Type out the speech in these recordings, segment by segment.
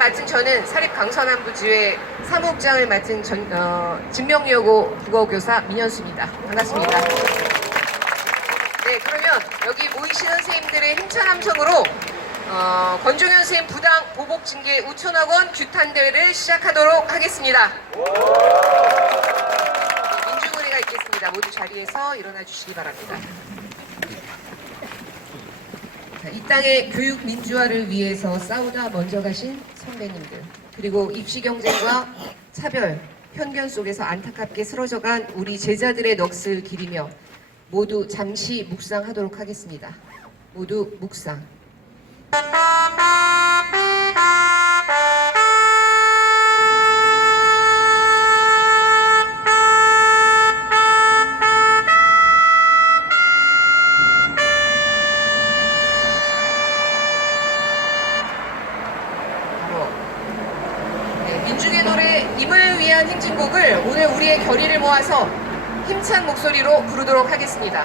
맡은 저는 사립강서남부지회 사무국장을 맡은 진명여고 국어교사 민현수입니다. 반갑습니다. 네, 그러면 여기 모이시는 선생님들의 힘찬 함성으로 권종현 선생님 부당 보복 징계 우천학원 규탄 대회를 시작하도록 하겠습니다. 네, 민주노래가 있겠습니다. 모두 자리에서 일어나 주시기 바랍니다. 자, 이 땅의 교육 민주화를 위해서 싸우다 먼저 가신 선배님들, 그리고 입시 경쟁과 차별, 편견 속에서 안타깝게 쓰러져간 우리 제자들의 넋을 기리며 모두 잠시 묵상하도록 하겠습니다. 모두 묵상. 민중의 노래 임을 위한 행진곡을 오늘 우리의 결의를 모아서 힘찬 목소리로 부르도록 하겠습니다.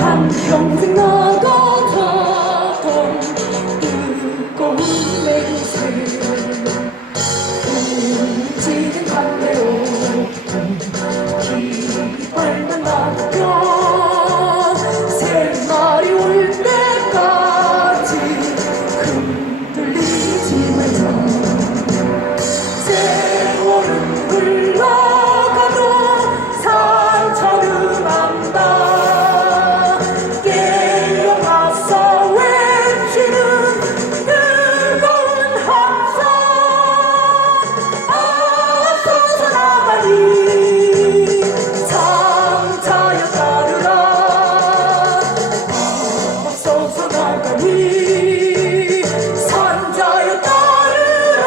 한평생 나가던 뜨거운 맹세 움직인 반대로 깃발만 남겨 새날이 올 때까지 흔들리지 말자. 세월은 흘러가도 상처는 안다. 깨어나서 외치는 뜨거운 함성. 앞서서 나가니 창자여 따르라. 앞서서 나가니 산자여 따르라.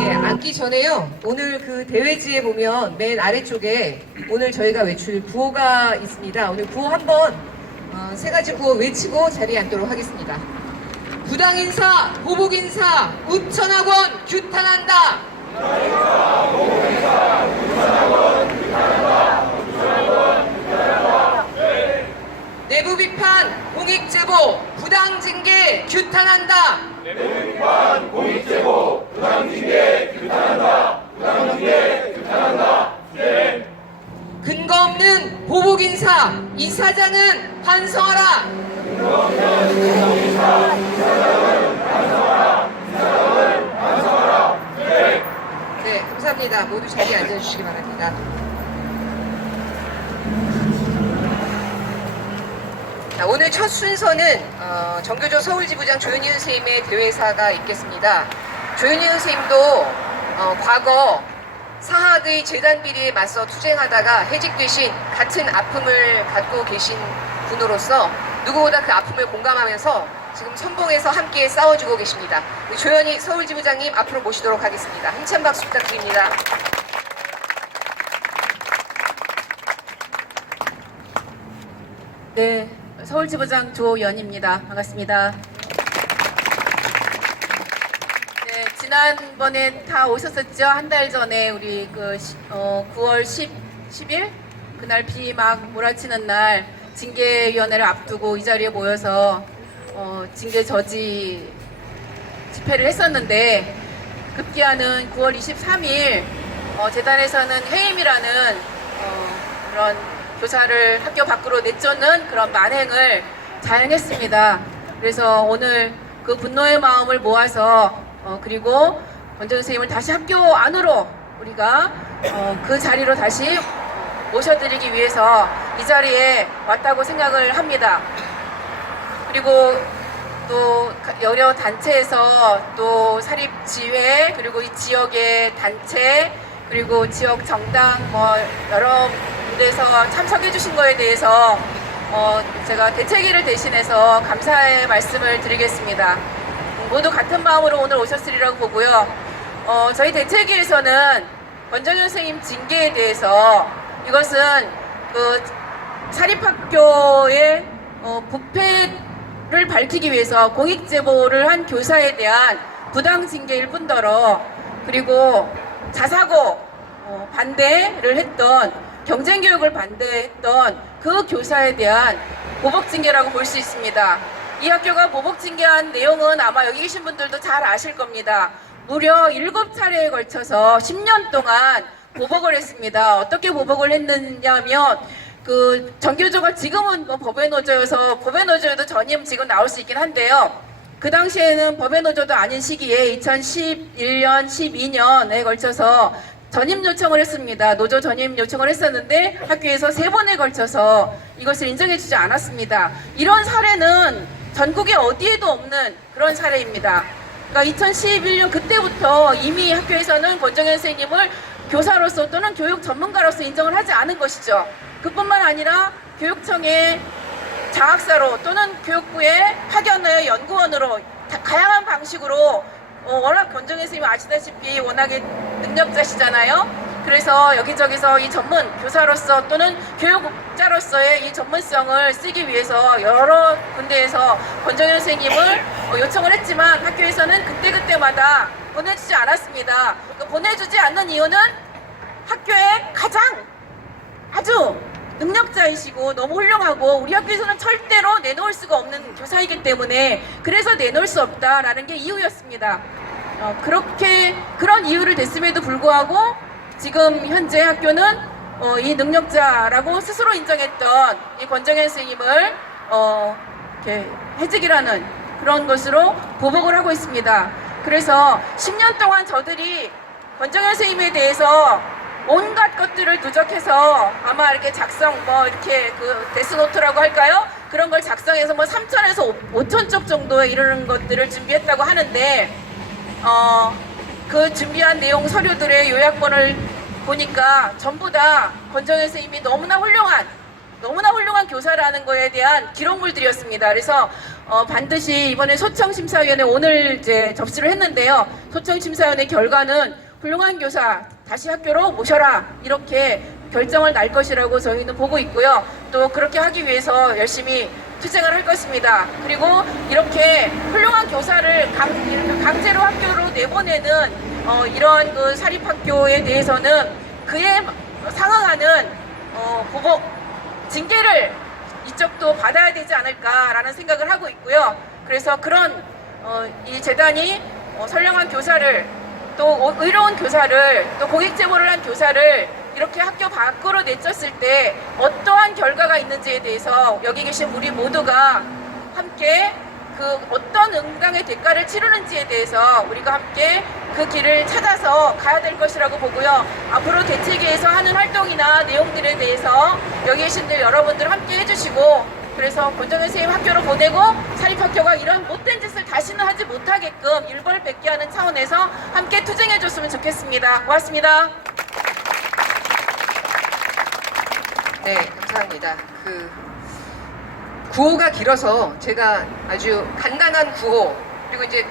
예, 앉기 전에요. 오늘 그 대회지에 보면 맨 아래쪽에 오늘 저희가 외출 구호가 있습니다. 오늘 구호 한번 세 가지 구호 외치고 자리에 앉도록 하겠습니다. 부당인사, 보복인사, 우천학원 규탄한다. 내부비판, 공익제보, 부당징계 규탄한다. 내부비판, 공익제보, 부당징계 규탄한다. 부당징계 규탄한다. 네. 근거 없는 보복인사, 이 사장은 반성하라. 근거 없는 공익사, 이 사장은 반성하라. 이 사장은 반성하라. 네. 네, 감사합니다. 모두 자리에 앉아주시기 바랍니다. 자, 오늘 첫 순서는 정교조 서울지부장 조윤희 선생님의 대회사가 있겠습니다. 조윤희 선생님도 과거 사학의 재단 비리에 맞서 투쟁하다가 해직되신 같은 아픔을 갖고 계신 분으로서 누구보다 그 아픔을 공감하면서 지금 선봉에서 함께 싸워주고 계십니다. 조윤희 서울지부장님 앞으로 모시도록 하겠습니다. 힘찬 박수 부탁드립니다. 네, 서울지부장 조연입니다. 반갑습니다. 네, 지난번에 다 오셨었죠? 한 달 전에 우리 9월 10일 그날 비 막 몰아치는 날 징계위원회를 앞두고 이 자리에 모여서 징계 저지 집회를 했었는데 급기야는 9월 23일 재단에서는 해임이라는 그런 교사를 학교 밖으로 내쫓는 그런 만행을 자행했습니다. 그래서 오늘 그 분노의 마음을 모아서 그리고 권정현 선생님을 다시 학교 안으로 우리가 그 자리로 다시 모셔드리기 위해서 이 자리에 왔다고 생각을 합니다. 그리고 또 여러 단체에서 또 사립지회 그리고 이 지역의 단체 그리고 지역 정당 여러 군데에서 참석해 주신 거에 대해서 제가 대책위를 대신해서 감사의 말씀을 드리겠습니다. 모두 같은 마음으로 오늘 오셨으리라고 보고요. 저희 대책위에서는 권정현 선생님 징계에 대해서 이것은 그 사립학교의 부패 를 밝히기 위해서 공익 제보를 한 교사에 대한 부당 징계일 뿐더러 그리고 자사고 반대를 했던 경쟁 교육을 반대했던 그 교사에 대한 보복 징계라고 볼 수 있습니다. 이 학교가 보복 징계한 내용은 아마 여기 계신 분들도 잘 아실 겁니다. 무려 7차례에 걸쳐서 10년 동안 보복을 했습니다. 어떻게 보복을 했느냐면 그 전교조가 지금은 뭐 법의 노조여서 법의 노조에도 전임 지금 나올 수 있긴 한데요. 그 당시에는 법의 노조도 아닌 시기에 2011년, 12년에 걸쳐서 전임 요청을 했습니다. 노조 전임 요청을 했었는데 학교에서 3번에 걸쳐서 이것을 인정해주지 않았습니다. 이런 사례는 전국에 어디에도 없는 그런 사례입니다. 그러니까 2011년 그때부터 이미 학교에서는 권정현 선생님을 교사로서 또는 교육 전문가로서 인정을 하지 않은 것이죠. 그뿐만 아니라 교육청의 장학사로 또는 교육부의 파견의 연구원으로 다양한 방식으로 워낙 권정현 선생님 아시다시피 워낙에 능력자시잖아요. 그래서 여기저기서 이 전문 교사로서 또는 교육자로서의 이 전문성을 쓰기 위해서 여러 군데에서 권정현 선생님을 요청을 했지만 학교에서는 그때그때마다 보내주지 않았습니다. 보내주지 않는 이유는 학교의 가장 아주 능력자이시고 너무 훌륭하고 우리 학교에서는 절대로 내놓을 수가 없는 교사이기 때문에 그래서 내놓을 수 없다라는 게 이유였습니다. 그런 이유를 댔음에도 불구하고 지금 현재 학교는 이 능력자라고 스스로 인정했던 이 권정현 선생님을 이렇게 해직이라는 그런 것으로 보복을 하고 있습니다. 그래서 10년 동안 저들이 권정현 선생님에 대해서 온갖 것들을 누적해서 아마 이렇게 이렇게 그 데스노트라고 할까요? 그런 걸 작성해서 뭐 3,000에서 5,000쪽 정도에 이르는 것들을 준비했다고 하는데 그 준비한 내용 서류들의 요약본을 보니까 전부 다 권정현 선생님이 너무나 훌륭한 교사라는 거에 대한 기록물들이었습니다. 그래서 반드시 이번에 소청심사위원회 오늘 이제 접수를 했는데요. 소청심사위원회 결과는 훌륭한 교사 다시 학교로 모셔라 이렇게 결정을 날 것이라고 저희는 보고 있고요. 또 그렇게 하기 위해서 열심히 투쟁을 할 것입니다. 그리고 이렇게 훌륭한 교사를 강제로 학교로 내보내는 이러한 그 사립학교에 대해서는 그에 상응하는 보복 징계를 이쪽도 받아야 되지 않을까라는 생각을 하고 있고요. 그래서 그런 이 재단이 선량한 교사를 또 의로운 교사를 또 공익 제보를 한 교사를 이렇게 학교 밖으로 내쳤을 때 어떠한 결과가 있는지에 대해서 여기 계신 우리 모두가 함께 그 어떤 응당의 대가를 치르는지에 대해서 우리가 함께 그 길을 찾아서 가야 될 것이라고 보고요. 앞으로 대책위에서 하는 활동이나 내용들에 대해서 여기 계신 여러분들 함께 해주시고 그래서 권정현 선생님 학교로 보내고 사립학교가 이런 못된 짓을 다시는 하지 못하게끔 일벌백계하는 차원에서 함께 투쟁해줬으면 좋겠습니다. 고맙습니다. 네, 감사합니다. 구호가 길어서 제가 아주 간단한 구호 그리고 이제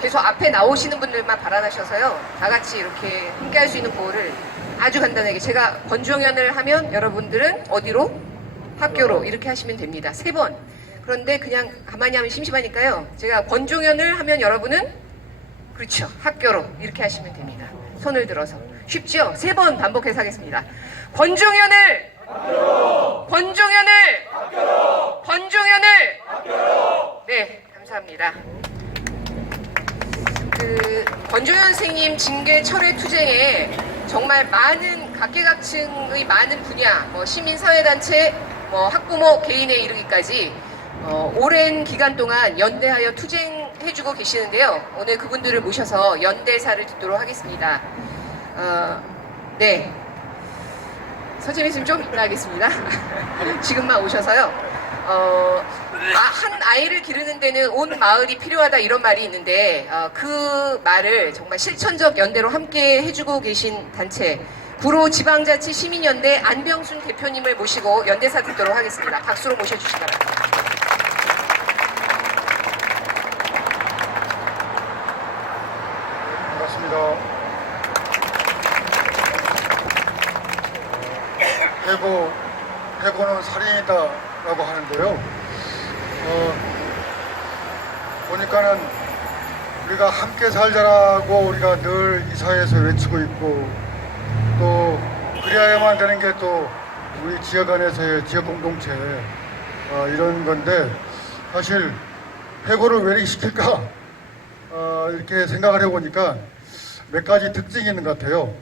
계속 앞에 나오시는 분들만 발언하셔서요. 다 같이 이렇게 함께 할 수 있는 구호를 아주 간단하게 제가 권종현을 하면 여러분들은 어디로? 학교로 이렇게 하시면 됩니다. 3번. 그런데 그냥 가만히 하면 심심하니까요. 제가 권종현을 하면 여러분은 그렇죠. 학교로 이렇게 하시면 됩니다. 손을 들어서. 쉽죠? 3번 반복해서 하겠습니다. 권종현을 학교로! 권종현을 학교로! 권종현을 학교로! 네, 감사합니다. 권종현 선생님 징계 철회 투쟁에 정말 많은 각계각층의 많은 분야, 시민사회단체, 학부모 개인에 이르기까지 오랜 기간 동안 연대하여 투쟁해주고 계시는데요. 오늘 그분들을 모셔서 연대사를 듣도록 하겠습니다. 네. 선생님 있으면 좀 이따 하겠습니다. 지금만 오셔서요. 한 아이를 기르는 데는 온 마을이 필요하다 이런 말이 있는데 그 말을 정말 실천적 연대로 함께 해주고 계신 단체 구로 지방자치 시민연대 안병순 대표님을 모시고 연대사 듣도록 하겠습니다. 박수로 모셔주시기 바랍니다. 반갑습니다. 해고는 살인이다라고 하는데요. 보니까는 우리가 함께 살자라고 우리가 늘 이 사회에서 외치고 있고 또 그래야만 되는 게 또 우리 지역 안에서의 지역 공동체 이런 건데 사실 해고를 왜 이렇게 시킬까 이렇게 생각을 해보니까 몇 가지 특징이 있는 것 같아요.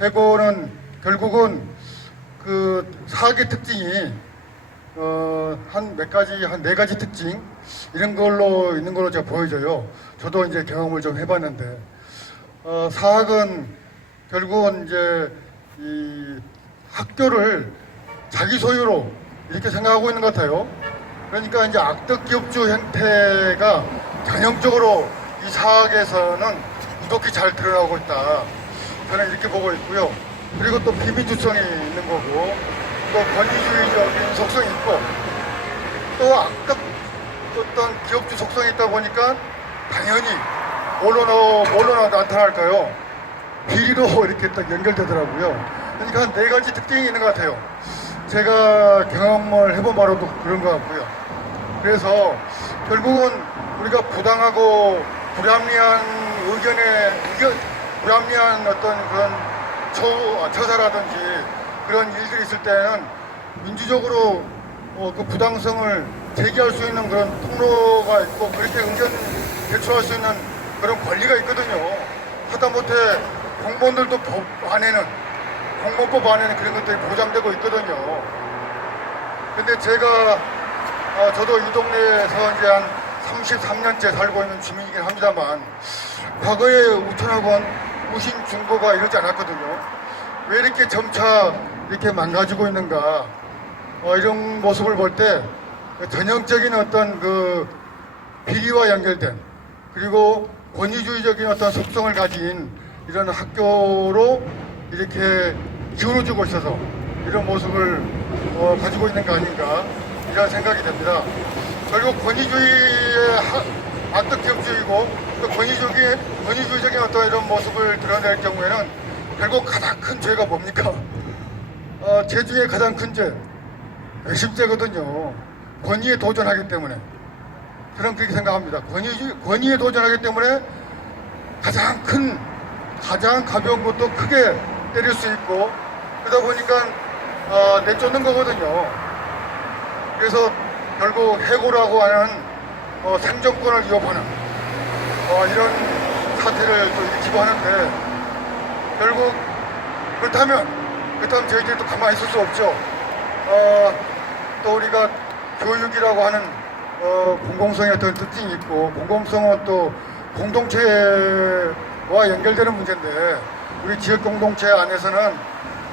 해고는 결국은 그 사학의 특징이 한 몇 가지, 한 네 가지 특징 이런 걸로 있는 걸로 제가 보여져요. 저도 이제 경험을 좀 해봤는데 사학은 결국은 이제 이 학교를 자기 소유로 이렇게 생각하고 있는 것 같아요. 그러니까 이제 악덕 기업주 형태가 전형적으로 이 사학에서는 무독히 잘 드러나고 있다. 저는 이렇게 보고 있고요. 그리고 또 비민주성이 있는 거고 또 권위주의적인 속성이 있고 또 악덕 어떤 기업주 속성이 있다 보니까 당연히 뭘로 나타날까요? 비리로 이렇게 딱 연결되더라고요. 그러니까 한 네 가지 특징이 있는 것 같아요. 제가 경험을 해본 바로도 그런 것 같고요. 그래서 결국은 우리가 부당하고 불합리한 불합리한 어떤 그런 처사라든지 그런 일들이 있을 때는 민주적으로 그 부당성을 제기할 수 있는 그런 통로가 있고 그렇게 의견 제출할 수 있는 그런 권리가 있거든요. 하다못해 공무원들도 공무원법 안에는 그런 것들이 보장되고 있거든요. 근데 저도 이 동네에서 이제 한 33년째 살고 있는 주민이긴 합니다만 과거에 우천학원, 우신중고가 이러지 않았거든요. 왜 이렇게 점차 이렇게 망가지고 있는가 이런 모습을 볼 때 전형적인 어떤 그 비리와 연결된 그리고 권위주의적인 어떤 속성을 가진 이런 학교로 이렇게 기울어지고 있어서 이런 모습을 가지고 있는 거 아닌가 이런 생각이 됩니다. 결국 권위주의의 악덕 기업주의고 또 권위주의적인 어떤 이런 모습을 드러낼 경우에는 결국 가장 큰 죄가 뭡니까? 죄 중에 가장 큰 죄, 괘씸죄거든요. 권위에 도전하기 때문에. 저는 그렇게 생각합니다. 권위에 도전하기 때문에 가장 가벼운 것도 크게 때릴 수 있고, 그러다 보니까, 내쫓는 거거든요. 그래서 결국 해고라고 하는, 생존권을 위협하는, 이런 사태를 또 일으키고 하는데, 결국, 그렇다면 저희들이 또 가만히 있을 수 없죠. 또 우리가 교육이라고 하는 공공성의 어떤 특징이 있고 공공성은 또 공동체와 연결되는 문제인데 우리 지역 공동체 안에서는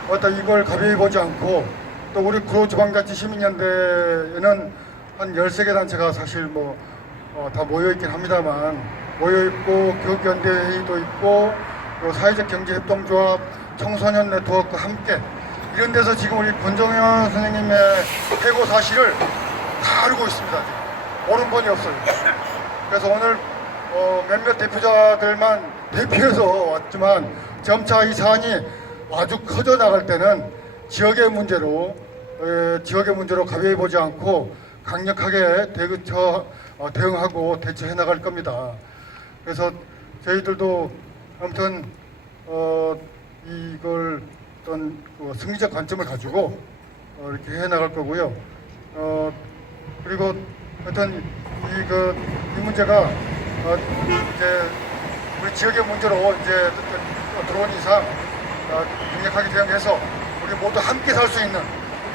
어떤 이걸 가벼이 보지 않고 또 우리 구로지방자치 시민연대에는 한 13개 단체가 사실 다 모여있긴 합니다만 모여있고 교육연대회의도 있고 또 사회적 경제협동조합 청소년 네트워크와 함께 이런 데서 지금 우리 권정현 선생님의 해고 사실을 다 알고 있습니다. 모르는 분이 없어요. 그래서 오늘 몇몇 대표자들만 대피해서 왔지만 점차 이 사안이 아주 커져 나갈 때는 지역의 문제로 가벼이 보지 않고 강력하게 대응하고 대처해 나갈 겁니다. 그래서 저희들도 아무튼 이걸 어떤 승리적 관점을 가지고 이렇게 해 나갈 거고요. 그리고 하여튼 이 문제가 이제 우리 지역의 문제로 이제 들어온 이상 강력하게 대응해서 우리 모두 함께 살 수 있는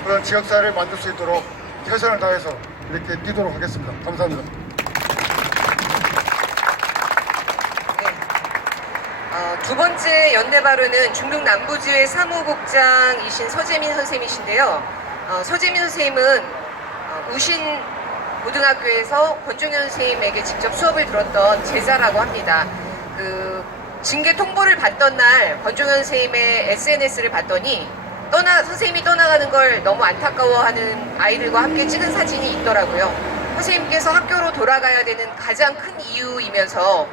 그런 지역사회를 만들 수 있도록 최선을 다해서 이렇게 뛰도록 하겠습니다. 감사합니다. 두 번째 연대 발언은 중동 남부지회 사무국장이신 서재민 선생님이신데요. 서재민 선생님은 우신 고등학교에서 권종현 선생님에게 직접 수업을 들었던 제자라고 합니다. 징계 통보를 받던 날 권종현 선생님의 SNS를 봤더니 선생님이 떠나가는 걸 너무 안타까워하는 아이들과 함께 찍은 사진이 있더라고요. 선생님께서 학교로 돌아가야 되는 가장 큰 이유이면서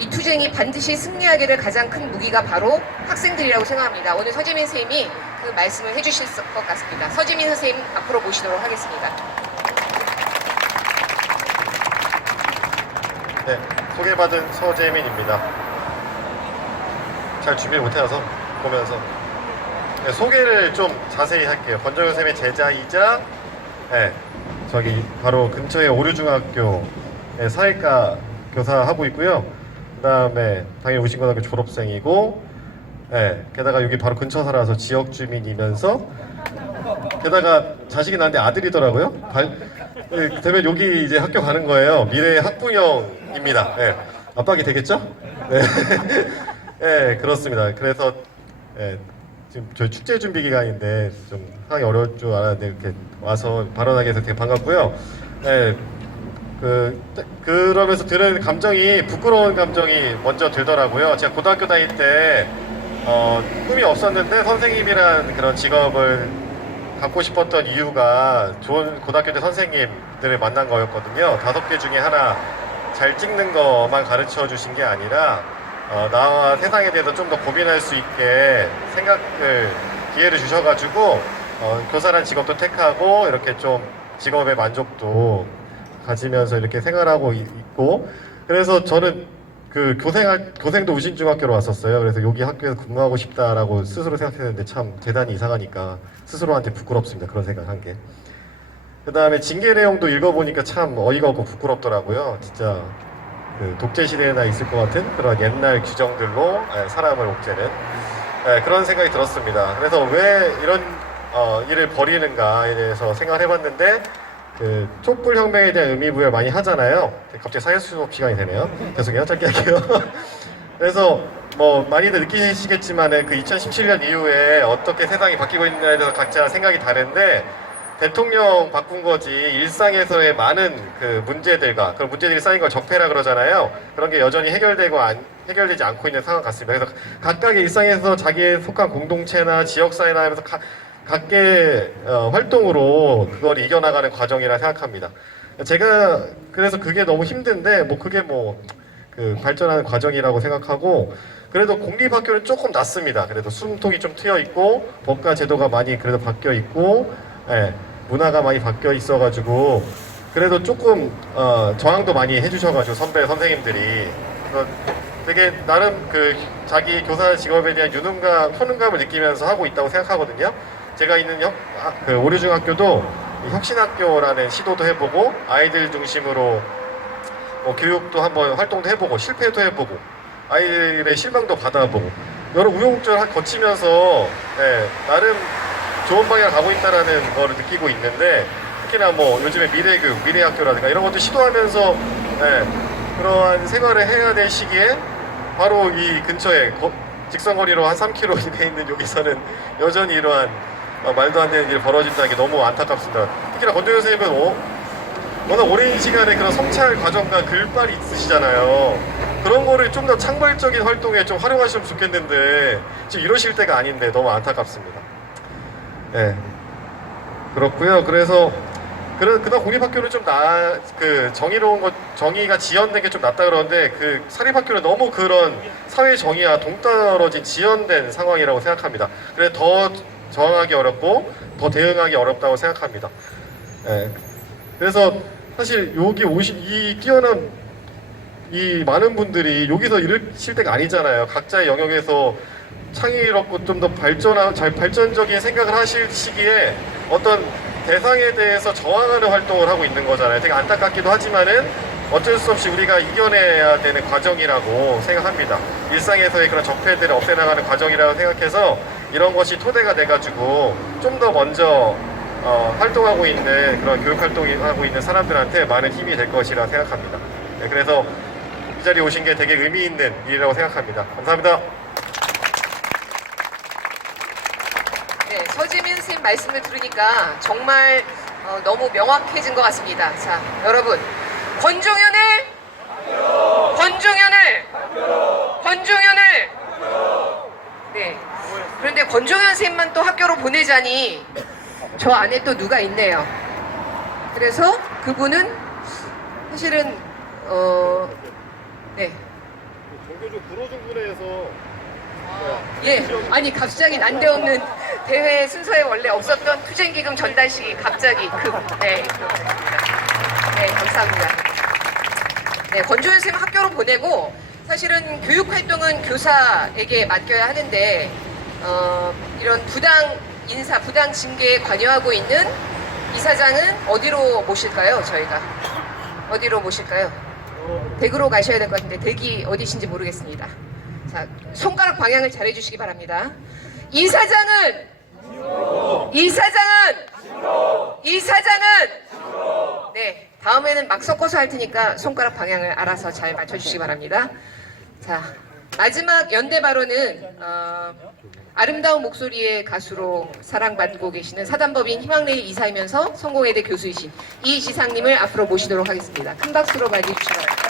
이 투쟁이 반드시 승리하게 될 가장 큰 무기가 바로 학생들이라고 생각합니다. 오늘 서재민 선생님이 그 말씀을 해주실 것 같습니다. 서재민 선생님 앞으로 모시도록 하겠습니다. 네, 소개받은 서재민입니다. 잘 준비를 못해서 보면서 네, 소개를 좀 자세히 할게요. 권정현 쌤의 제자이자 네, 저기 바로 근처에 오류중학교에 사회과 교사 하고 있고요. 그 다음에 당연히 우신고등학교 졸업생이고 네, 게다가 여기 바로 근처 살아서 지역 주민이면서 게다가 자식이 낳는데 아들이더라고요. 네, 되면 여기 이제 학교 가는 거예요. 미래의 학부형입니다. 네, 압박이 되겠죠? 네. 네, 그렇습니다. 그래서 네, 지금 저희 축제 준비 기간인데 좀 상당히 어려울 줄 알았는데 이렇게 와서 발언하게 돼서 되게 반갑고요. 네, 그러면서 드는 감정이 부끄러운 감정이 먼저 들더라고요. 제가 고등학교 다닐 때 꿈이 없었는데 선생님이란 그런 직업을 갖고 싶었던 이유가 좋은 고등학교 때 선생님들을 만난 거였거든요. 5개 중에 하나 잘 찍는 것만 가르쳐 주신 게 아니라 나와 세상에 대해서 좀 더 고민할 수 있게 기회를 주셔가지고 교사란 직업도 택하고 이렇게 좀 직업의 만족도 가지면서 이렇게 생활하고 있고 그래서 저는 그 교생도 우신중학교로 왔었어요. 그래서 여기 학교에서 근무하고 싶다라고 스스로 생각했는데 참 대단히 이상하니까 스스로한테 부끄럽습니다. 그런 생각한 게. 그 다음에 징계 내용도 읽어보니까 참 어이가 없고 부끄럽더라고요. 진짜 그 독재 시대에나 있을 것 같은 그런 옛날 규정들로 사람을 옥죄는 그런 생각이 들었습니다. 그래서 왜 이런 일을 벌이는가에 대해서 생각을 해봤는데 그 촛불혁명에 대한 의미부여를 많이 하잖아요. 갑자기 사회수업 시간이 되네요. 죄송해요. 짧게 할게요. 그래서 뭐 많이들 느끼시겠지만 그 2017년 이후에 어떻게 세상이 바뀌고 있느냐에 대해서 각자 생각이 다른데 대통령 바꾼 거지 일상에서의 많은 그 문제들과 그런 문제들이 쌓인 걸 적폐라 그러잖아요. 그런 게 여전히 해결되지 않고 있는 상황 같습니다. 그래서 각각의 일상에서 자기의 속한 공동체나 지역사회나 하면서 각계의 활동으로 그걸 이겨나가는 과정이라 생각합니다. 제가 그래서 그게 너무 힘든데 뭐 그게 그 발전하는 과정이라고 생각하고 그래도 공립학교는 조금 낫습니다. 그래도 숨통이 좀 트여 있고 법과 제도가 많이 그래도 바뀌어 있고 문화가 많이 바뀌어 있어가지고 그래도 조금 저항도 많이 해주셔가지고 선생님들이 되게 나름 그 자기 교사 직업에 대한 효능감을 느끼면서 하고 있다고 생각하거든요. 제가 있는 그 오류중학교도 혁신학교라는 시도도 해보고 아이들 중심으로 교육도 한번 활동도 해보고 실패도 해보고 아이들의 실망도 받아보고 여러 우여곡절을 거치면서 나름 좋은 방향을 가고 있다는 걸 느끼고 있는데 특히나 요즘에 미래교육, 미래학교라든가 이런 것도 시도하면서 그러한 생활을 해야 될 시기에 바로 이 근처에 직선거리로 한 3km 돼 있는 여기서는 여전히 이러한 말도 안 되는 일이 벌어진다는 게 너무 안타깝습니다. 특히나 권정현 선생님은 워낙 오랜 시간에 그런 성찰 과정과 글빨이 있으시잖아요. 그런 거를 좀 더 창발적인 활동에 좀 활용하시면 좋겠는데 지금 이러실 때가 아닌데 너무 안타깝습니다. 네, 그렇고요. 그래서 그나마 공립학교는 좀 정의가 지연된 게 좀 낫다 그러는데 그 사립학교는 너무 그런 사회 정의와 동떨어진 지연된 상황이라고 생각합니다. 그래서 더 저항하기 어렵고 더 대응하기 어렵다고 생각합니다. 네. 그래서 사실 여기 뛰어난 이 많은 분들이 여기서 이러실 때가 아니잖아요. 각자의 영역에서 창의롭고 좀 더 발전적인 생각을 하실 시기에 어떤 대상에 대해서 저항하는 활동을 하고 있는 거잖아요. 되게 안타깝기도 하지만은 어쩔 수 없이 우리가 이겨내야 되는 과정이라고 생각합니다. 일상에서의 그런 적폐들을 없애나가는 과정이라고 생각해서 이런 것이 토대가 돼가지고 좀 더 먼저 활동하고 있는 그런 교육 활동을 하고 있는 사람들한테 많은 힘이 될 것이라 생각합니다. 네, 그래서 이 자리에 오신 게 되게 의미 있는 일이라고 생각합니다. 감사합니다. 네, 서재민 선생님 말씀을 들으니까 정말 너무 명확해진 것 같습니다. 자, 여러분, 권종현을 네. 그런데 권종현 선생님만 또 학교로 보내자니 저 안에 또 누가 있네요. 그래서 그분은 사실은 네. 종교조 구로중분회에서 아니 갑자기 난데없는 대회 순서에 원래 없었던 투쟁기금 전달식이 갑자기 네, 감사합니다. 네, 권종현 선생님 학교로 보내고 사실은 교육 활동은 교사에게 맡겨야 하는데 이런 부당 인사, 부당 징계에 관여하고 있는 이사장은 어디로 모실까요? 저희가 어디로 모실까요? 댁으로 가셔야 될 것 같은데 댁이 어디신지 모르겠습니다. 자, 손가락 방향을 잘 해주시기 바랍니다. 이사장은 네, 다음에는 막 섞어서 할 테니까 손가락 방향을 알아서 잘 맞춰주시기 바랍니다. 자, 마지막 연대 발언은 아름다운 목소리의 가수로 사랑받고 계시는 사단법인 희망레일 이사이면서 성공회대 교수이신 이지상님을 앞으로 모시도록 하겠습니다. 큰 박수로 맞이해 주시기 바랍니다.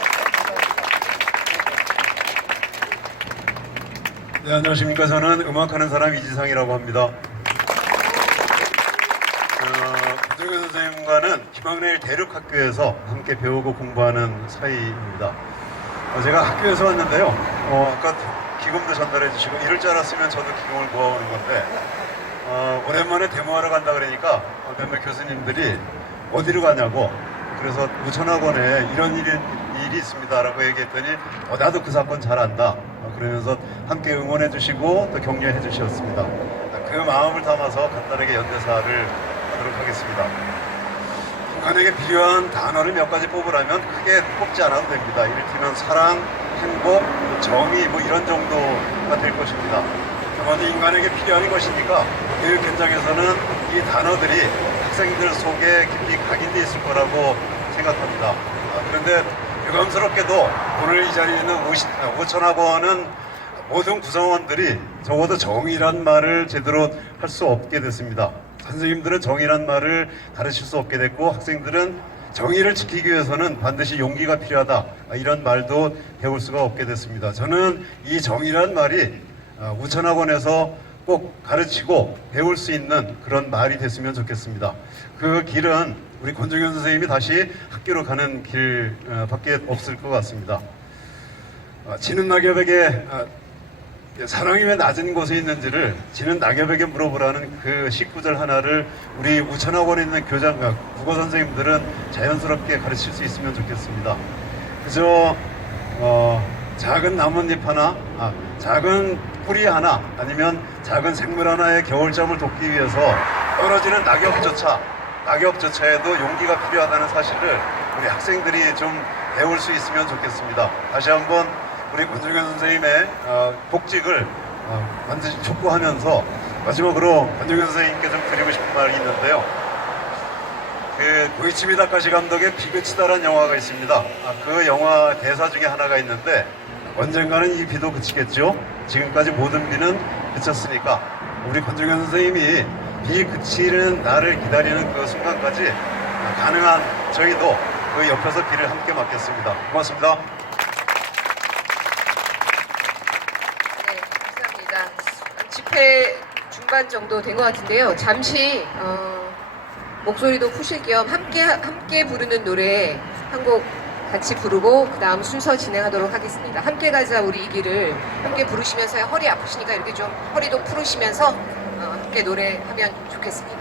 네, 안녕하십니까. 저는 음악하는 사람 이지상이라고 합니다. 고정현 선생님과는 희망레일 대륙학교에서 함께 배우고 공부하는 사이입니다. 제가 학교에서 왔는데요. 아까 기금도 전달해 주시고 이럴 줄 알았으면 저도 기금을 모아오는 건데 오랜만에 데모하러 간다 그러니까 몇몇 교수님들이 어디로 가냐고, 그래서 우천학원에 이런 일이 있습니다 라고 얘기했더니 나도 그 사건 잘 안다 그러면서 함께 응원해 주시고 또 격려해 주셨습니다. 그 마음을 담아서 간단하게 연대사를 하도록 하겠습니다. 인간에게 필요한 단어를 몇 가지 뽑으라면 크게 뽑지 않아도 됩니다. 이를테면 사랑, 행복, 정의 이런 정도가 될 것입니다. 먼저 인간에게 필요한 것이니까 교육 현장에서는 이 단어들이 학생들 속에 깊이 각인되어 있을 거라고 생각합니다. 그런데 유감스럽게도 오늘 이 자리에 있는 우천학원은 모든 구성원들이 적어도 정의란 말을 제대로 할 수 없게 됐습니다. 선생님들은 정의란 말을 가르칠 수 없게 됐고, 학생들은 정의를 지키기 위해서는 반드시 용기가 필요하다 이런 말도 배울 수가 없게 됐습니다. 저는 이 정의란 말이 우천학원에서 꼭 가르치고 배울 수 있는 그런 말이 됐으면 좋겠습니다. 그 길은 우리 권정현 선생님이 다시 학교로 가는 길밖에 없을 것 같습니다. 지는 낙엽에게 사랑이 왜 낮은 곳에 있는지를 지는 낙엽에게 물어보라는 그 19절 하나를 우리 우천학원에 있는 국어 선생님들은 자연스럽게 가르칠 수 있으면 좋겠습니다. 그저 작은 나뭇잎 하나, 작은 뿌리 하나, 아니면 작은 생물 하나의 겨울잠을 돕기 위해서 떨어지는 낙엽조차에도 용기가 필요하다는 사실을 우리 학생들이 좀 배울 수 있으면 좋겠습니다. 다시 한번 우리 권정현 선생님의 복직을 반드시 촉구하면서 마지막으로 권정현 선생님께 좀 드리고 싶은 말이 있는데요. 고이치미 다카시 감독의 비가 치다라는 영화가 있습니다. 그 영화 대사 중에 하나가 있는데, 언젠가는 이 비도 그치겠죠. 지금까지 모든 비는 그쳤으니까 우리 권정현 선생님이 비 그치는 날을 기다리는 그 순간까지 가능한 저희도 그 옆에서 비를 함께 맞겠습니다. 고맙습니다. 네, 감사합니다. 집회 중반 정도 된 것 같은데요. 잠시 목소리도 푸실 겸 함께 부르는 노래 한 곡 같이 부르고 그 다음 순서 진행하도록 하겠습니다. 함께 가자 우리 이 길을 함께 부르시면서, 허리 아프시니까 이렇게 좀 허리도 풀으시면서 함께 노래하면 좋겠습니다.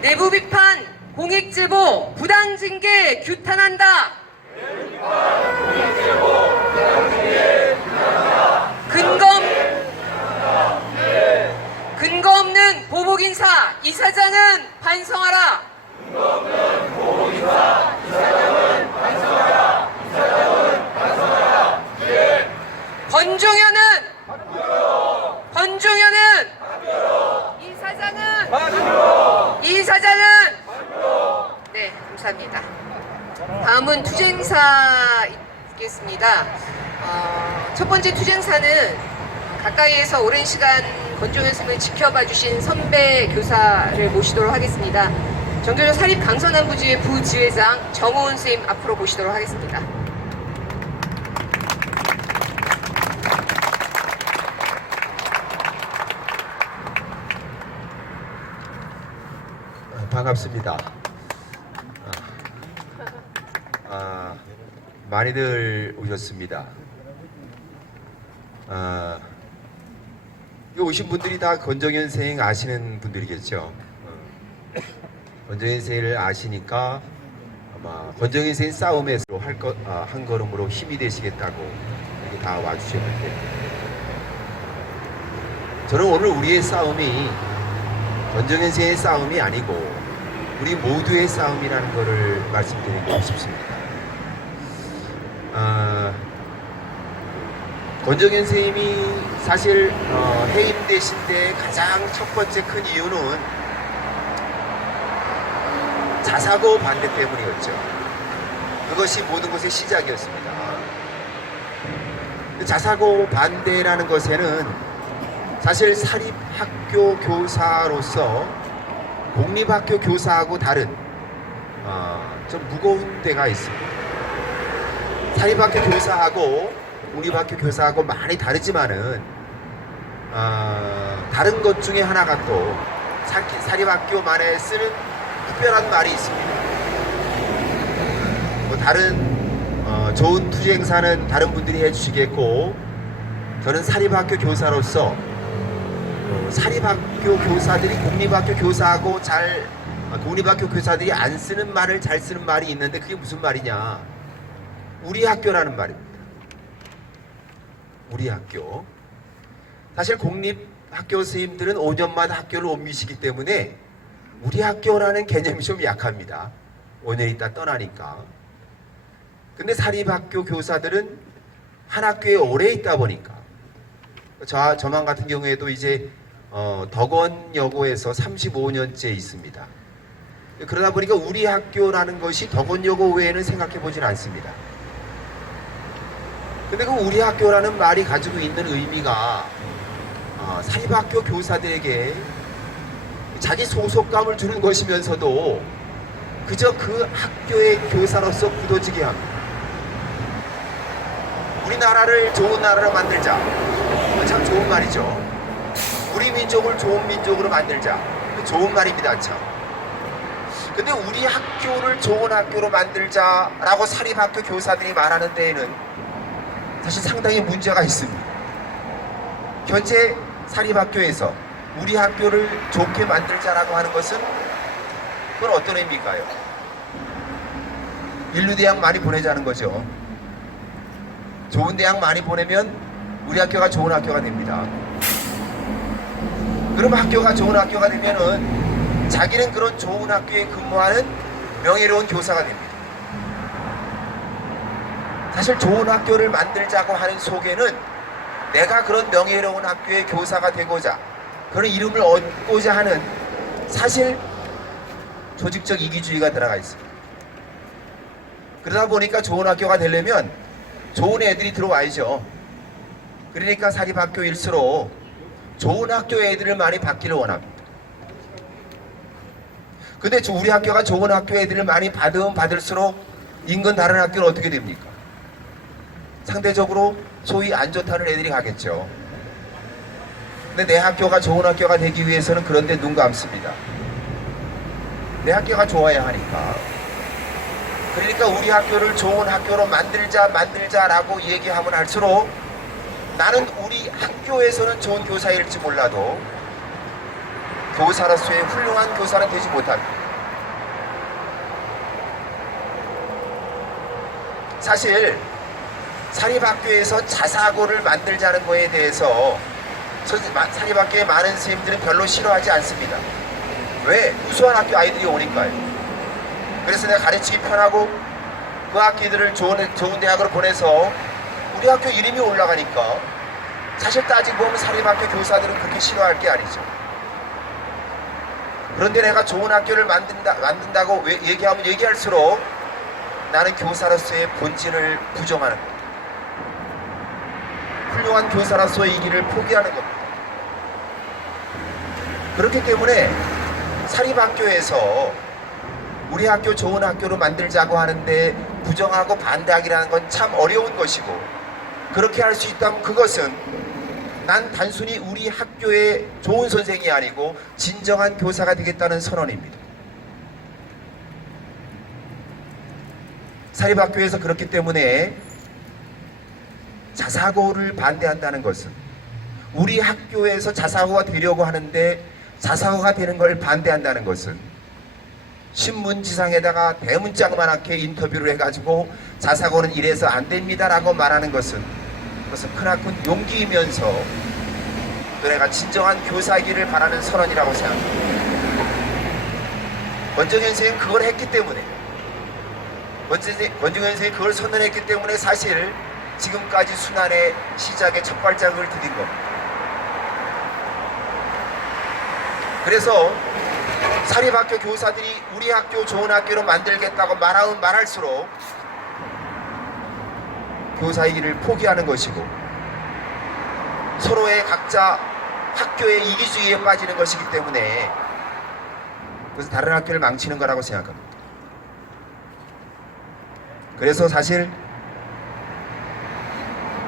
내부 비판, 공익 제보, 부당 징계 규탄한다. 근거 없는 보복 인사 이사장은 반성하라. 권종현은 이사장은 네, 감사합니다. 다음은 투쟁사 있겠습니다. 첫 번째 투쟁사는 가까이에서 오랜 시간 권종현 선생님을 지켜봐 주신 선배 교사를 모시도록 하겠습니다. 정교조 사립 강서남부지회 부지회장 정호은 선생님 앞으로 모시도록 하겠습니다. 반갑습니다. 많이들 오셨습니다. 여기 오신 분들이 다 권정현 선생 아시는 분들이겠죠. 권정현 선생을 아시니까 아마 권정현 선생 싸움에서 한 걸음으로 힘이 되시겠다고 이렇게 다 와주셨는데, 저는 오늘 우리의 싸움이 권정현 선생의 싸움이 아니고 우리 모두의 싸움이라는 것을 말씀드리고 싶습니다. 권정현 선생님이 사실 해임되신 때 가장 첫 번째 큰 이유는 자사고 반대 때문이었죠. 그것이 모든 것의 시작이었습니다. 자사고 반대라는 것에는 사실 사립학교 교사로서 공립학교 교사하고 다른 좀 무거운 데가 있습니다. 사립학교 교사하고 공립학교 교사하고 많이 다르지만은 다른 것 중에 하나가 또 사립학교만에 쓰는 특별한 말이 있습니다. 뭐 다른 좋은 투쟁사는 다른 분들이 해주시겠고, 저는 사립학교 교사로서 사립학교 교사들이 공립학교 교사하고 공립학교 교사들이 안 쓰는 말을 잘 쓰는 말이 있는데, 그게 무슨 말이냐? 우리 학교라는 말입니다. 우리 학교. 사실 공립학교 선생님들은 5년마다 학교를 옮기시기 때문에 우리 학교라는 개념이 좀 약합니다. 5년 있다 떠나니까. 근데 사립학교 교사들은 한 학교에 오래 있다 보니까, 저만 같은 경우에도 이제 덕원여고에서 35년째 있습니다. 그러다 보니까 우리 학교라는 것이 덕원여고 외에는 생각해 보진 않습니다. 근데 그 우리 학교라는 말이 가지고 있는 의미가 사립학교 교사들에게 자기 소속감을 주는 것이면서도 그저 그 학교의 교사로서 굳어지게 합니다. 우리나라를 좋은 나라로 만들자. 참 좋은 말이죠. 우리 민족을 좋은 민족으로 만들자. 좋은 말입니다, 참. 근데 우리 학교를 좋은 학교로 만들자라고 사립학교 교사들이 말하는 데에는 사실 상당히 문제가 있습니다. 현재 사립학교에서 우리 학교를 좋게 만들자라고 하는 것은 그건 어떤 의미일까요? 인류대학 많이 보내자는 거죠. 좋은 대학 많이 보내면 우리 학교가 좋은 학교가 됩니다. 그럼 학교가 좋은 학교가 되면은 자기는 그런 좋은 학교에 근무하는 명예로운 교사가 됩니다. 사실 좋은 학교를 만들자고 하는 속에는 내가 그런 명예로운 학교의 교사가 되고자, 그런 이름을 얻고자 하는 사실 조직적 이기주의가 들어가 있습니다. 그러다 보니까 좋은 학교가 되려면 좋은 애들이 들어와야죠. 그러니까 사립학교일수록 좋은 학교 애들을 많이 받기를 원합니다. 근데 우리 학교가 좋은 학교 애들을 많이 받으면 받을수록 인근 다른 학교는 어떻게 됩니까? 상대적으로 소위 안 좋다는 애들이 가겠죠. 근데 내 학교가 좋은 학교가 되기 위해서는 그런 데 눈 감습니다. 내 학교가 좋아야 하니까. 그러니까 우리 학교를 좋은 학교로 만들자라고 얘기하면 할수록 나는 우리 학교에서는 좋은 교사일지 몰라도 교사로서의 훌륭한 교사는 되지 못합니다. 사실 사립학교에서 자사고를 만들자는 거에 대해서 사립학교의 많은 선생님들은 별로 싫어하지 않습니다. 왜? 우수한 학교 아이들이 오니까요. 그래서 내가 가르치기 편하고 그 학기들을 좋은 대학으로 보내서 우리 학교 이름이 올라가니까 사실 따지고 보면 사립학교 교사들은 그렇게 싫어할 게 아니죠. 그런데 내가 좋은 학교를 만든다고 얘기하면 얘기할수록 나는 교사로서의 본질을 부정하는 겁니다. 훌륭한 교사로서의 이 길을 포기하는 겁니다. 그렇기 때문에 사립학교에서 우리 학교 좋은 학교로 만들자고 하는데 부정하고 반대하기라는 건 참 어려운 것이고, 그렇게 할 수 있다면 그것은 난 단순히 우리 학교의 좋은 선생이 아니고 진정한 교사가 되겠다는 선언입니다. 사립학교에서 그렇기 때문에 자사고를 반대한다는 것은, 우리 학교에서 자사고가 되려고 하는데 자사고가 되는 걸 반대한다는 것은, 신문지상에다가 대문짝만하게 인터뷰를 해가지고 자사고는 이래서 안 됩니다 라고 말하는 것은, 그것은 크나큰 용기이면서 또 내가 진정한 교사이기를 바라는 선언이라고 생각합니다. 권정현 선생님 그걸 했기 때문에, 권정현 선생님이 그걸 선언했기 때문에 사실 지금까지 순환의 시작의 첫 발자국을 디딘 겁니다. 그래서 사립학교 교사들이 우리 학교 좋은 학교로 만들겠다고 말하면 말할수록 교사의 길을 포기하는 것이고, 서로의 각자 학교의 이기주의에 빠지는 것이기 때문에 그래서 다른 학교를 망치는 거라고 생각합니다. 그래서 사실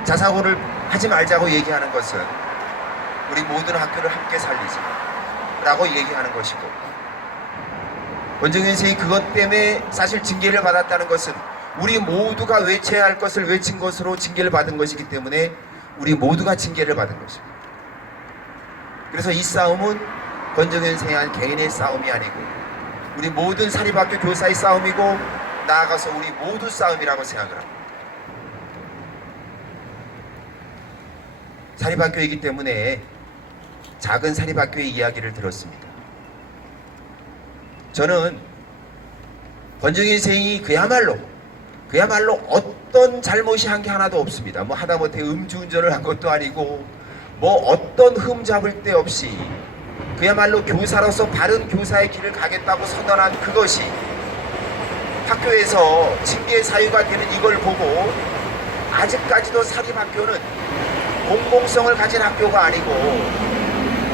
자사고를 하지 말자고 얘기하는 것은 우리 모든 학교를 함께 살리자 라고 얘기하는 것이고, 권정현 선생이 그것 때문에 사실 징계를 받았다는 것은 우리 모두가 외쳐야 할 것을 외친 것으로 징계를 받은 것이기 때문에 우리 모두가 징계를 받은 것입니다. 그래서 이 싸움은 권정현 선생한 개인의 싸움이 아니고 우리 모든 사립학교 교사의 싸움이고, 나아가서 우리 모두 싸움이라고 생각을 합니다. 사립학교이기 때문에 작은 사립학교의 이야기를 들었습니다. 저는 권정현 선생이 그야말로 어떤 잘못이 한 게 하나도 없습니다. 뭐 하다못해 음주운전을 한 것도 아니고 뭐 어떤 흠 잡을 데 없이 그야말로 교사로서 바른 교사의 길을 가겠다고 선언한 그것이 학교에서 징계 사유가 되는 이걸 보고 아직까지도 사립학교는 공공성을 가진 학교가 아니고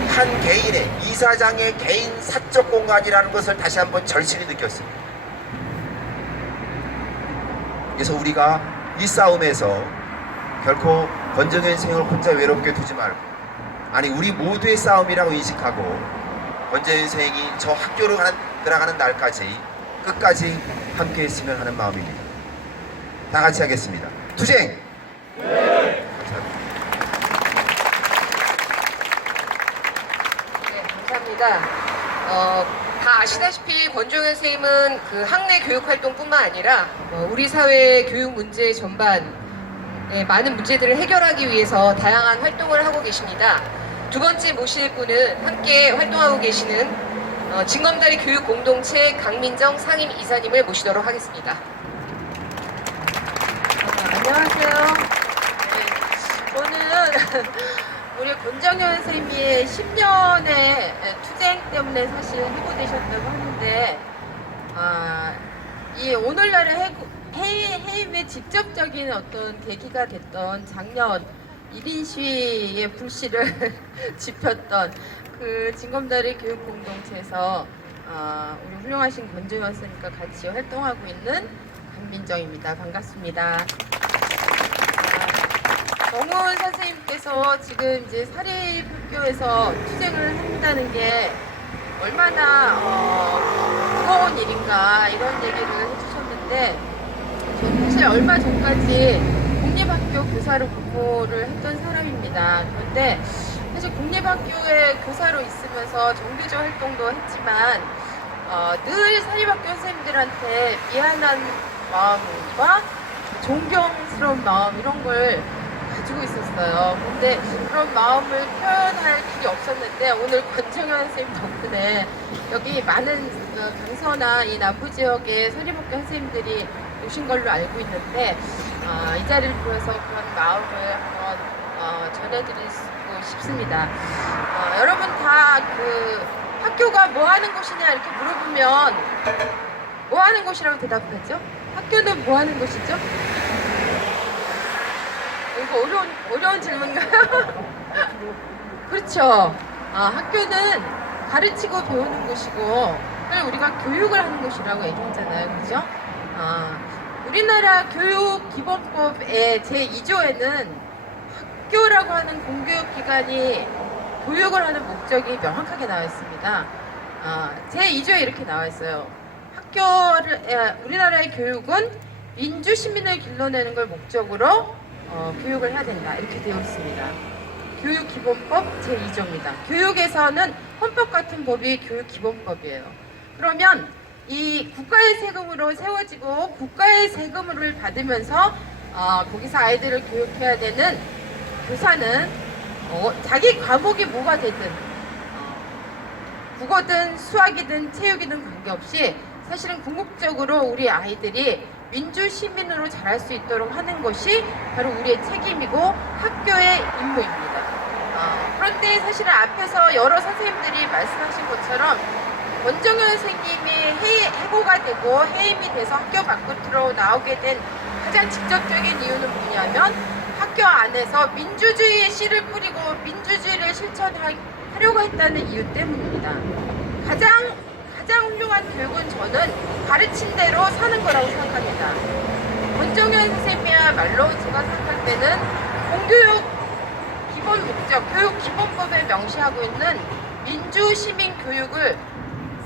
한 개인의, 이사장의 개인 사적 공간이라는 것을 다시 한번 절실히 느꼈습니다. 그래서 우리가 이 싸움에서 결코 권정현 선생을 혼자 외롭게 두지 말고, 아니 우리 모두의 싸움이라고 인식하고 권정현 선생이 저 학교로 들어가는 날까지 끝까지 함께 했으면 하는 마음입니다. 다 같이 하겠습니다. 투쟁! 네. 감사합니다. 다 아시다시피 권정현 선생님은 그 학내 교육 활동뿐만 아니라 우리 사회의 교육 문제 전반 많은 문제들을 해결하기 위해서 다양한 활동을 하고 계십니다. 두 번째 모실 분은 함께 활동하고 계시는 진검다리 교육공동체 강민정 상임 이사님을 모시도록 하겠습니다. 안녕하세요. 저는 우리 권정현 선생님이 10년의 투쟁 때문에 사실 해고되셨다고 하는데, 이 오늘날의 해임의 직접적인 어떤 계기가 됐던 작년 1인 시위의 불씨를 지폈던 그 진검다리 교육공동체에서 우리 훌륭하신 권정현 선생님과 같이 활동하고 있는 강민정입니다. 반갑습니다. 정훈 선생님께서 지금 이제 사립학교에서 투쟁을 한다는 게 얼마나 무거운 일인가 이런 얘기를 해주셨는데, 저는 사실 얼마 전까지 공립학교 교사로 근무를 했던 사람입니다. 그런데 사실 공립학교에 교사로 있으면서 정규직 활동도 했지만 늘 사립학교 선생님들한테 미안한 마음과 존경스러운 마음 이런 걸 가지고 있었어요. 근데 그런 마음을 표현할 길이 없었는데 오늘 권정현 선생님 덕분에 여기 많은 강서나 이 남부 지역의 사립학교 선생님들이 오신 걸로 알고 있는데 이 자리를 통해서 그런 마음을 한번 전해드리고 싶습니다. 여러분 다 그 학교가 뭐 하는 곳이냐 이렇게 물어보면 뭐 하는 곳이라고 대답하죠? 학교는 뭐 하는 곳이죠? 이거 어려운 질문인가요? 그렇죠. 학교는 가르치고 배우는 곳이고 그걸 우리가 교육을 하는 곳이라고 얘기했잖아요. 그죠? 우리나라 교육기본법의 제2조에는 학교라고 하는 공교육기관이 교육을 하는 목적이 명확하게 나와 있습니다. 제2조에 이렇게 나와 있어요. 우리나라의 교육은 민주 시민을 길러내는 걸 목적으로 교육을 해야 된다. 이렇게 되어 있습니다. 교육기본법 제2조입니다. 교육에서는 헌법 같은 법이 교육기본법이에요. 그러면 이 국가의 세금으로 세워지고 국가의 세금을 받으면서 거기서 아이들을 교육해야 되는 교사는 자기 과목이 뭐가 되든 국어든 수학이든 체육이든 관계없이 사실은 궁극적으로 우리 아이들이 민주 시민으로 자랄 수 있도록 하는 것이 바로 우리의 책임이고 학교의 임무입니다. 그런데 사실은 앞에서 여러 선생님들이 말씀하신 것처럼 권정현 선생님이 해고가 되고 해임이 돼서 학교 밖으로 나오게 된 가장 직접적인 이유는 뭐냐면 학교 안에서 민주주의의 씨를 뿌리고 민주주의를 실천하려고 했다는 이유 때문입니다. 가장 훌륭한 교육은 저는 가르친 대로 사는 거라고 생각합니다. 권정현 선생님이야말로 제가 생각할 때는 공교육 기본 목적, 교육기본법에 명시하고 있는 민주시민 교육을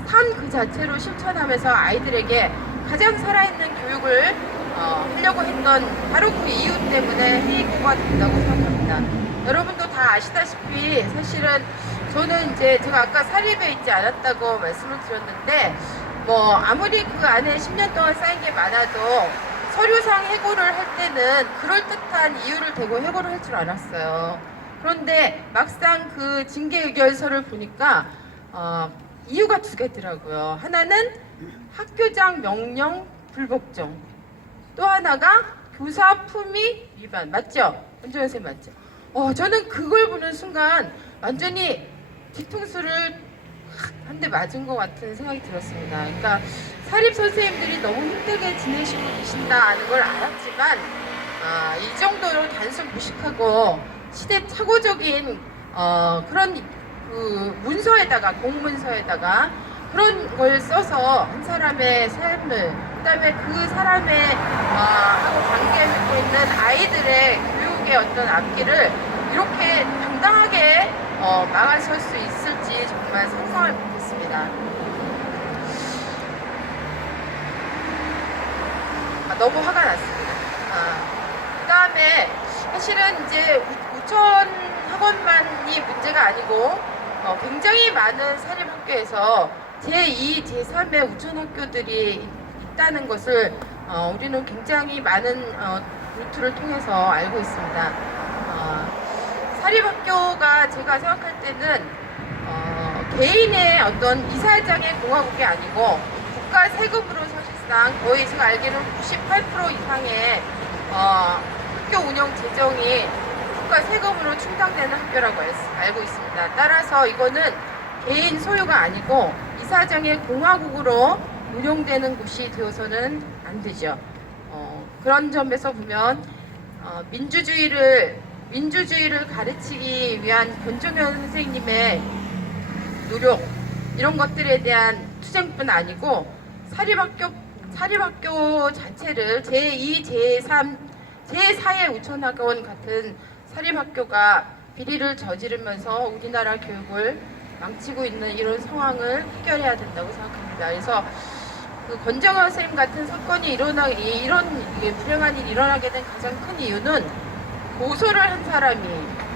삶 그 자체로 실천하면서 아이들에게 가장 살아있는 교육을 하려고 했던 바로 그 이유 때문에 해고가 된다고 생각합니다. 여러분도 다 아시다시피 사실은 저는 이제 제가 아까 사립에 있지 않았다고 말씀을 드렸는데 뭐 아무리 그 안에 10년 동안 쌓인 게 많아도 서류상 해고를 할 때는 그럴듯한 이유를 대고 해고를 할 줄 알았어요. 그런데 막상 그 징계 의결서를 보니까 이유가 두 개더라고요. 하나는 학교장 명령 불복종, 또 하나가 교사 품위 위반. 맞죠? 권정현 선생님 맞죠? 저는 그걸 보는 순간 완전히 뒤통수를 한 대 맞은 것 같은 생각이 들었습니다. 그러니까 사립 선생님들이 너무 힘들게 지내시고 계신다는 걸 알았지만 이 정도로 단순 무식하고 시대착오적인 그런 그 문서에다가 공문서에다가 그런 걸 써서 한 사람의 삶을 그다음에 그 사람의 하고 관계하고 있는 아이들의 교육의 어떤 앞길을 이렇게 당당하게 막아설 수 있을지 정말 상상을 못했습니다. 너무 화가 났습니다. 그다음에 사실은 이제 우천 학원만이 문제가 아니고 굉장히 많은 사립학교에서 제2, 제3의 우천학교들이 있다는 것을 우리는 굉장히 많은 루트를 통해서 알고 있습니다. 사립학교가 제가 생각할 때는 개인의 어떤 이사장의 공화국이 아니고 국가 세금으로 사실상 거의 제가 알기로는 98% 이상의 학교 운영 재정이 국가 세금으로 충당되는 학교라고 알고 있습니다. 따라서 이거는 개인 소유가 아니고 이사장의 공화국으로 운영되는 곳이 되어서는 안 되죠. 그런 점에서 보면 민주주의를 가르치기 위한 권정현 선생님의 노력 이런 것들에 대한 투쟁뿐 아니고 사립학교 자체를 제2, 제3, 제4의 우천학원 같은 사립학교가 비리를 저지르면서 우리나라 교육을 망치고 있는 이런 상황을 해결해야 된다고 생각합니다. 그래서 그 권정현 선생님 같은 사건이 이런 불행한 일이 일어나게 된 가장 큰 이유는 고소를 한 사람이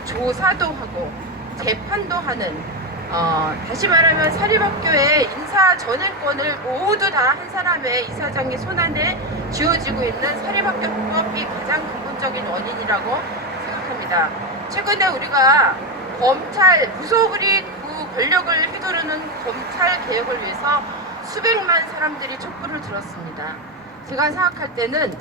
조사도 하고 재판도 하는, 다시 말하면 사립학교의 인사 전행권을 모두 다 한 사람의 이사장의 손안에 쥐어지고 있는 사립학교법이 가장 근본적인 원인이라고 생각합니다. 최근에 우리가 검찰, 무소불위 그 권력을 휘두르는 검찰 개혁을 위해서 수백만 사람들이 촛불을 들었습니다. 제가 생각할 때는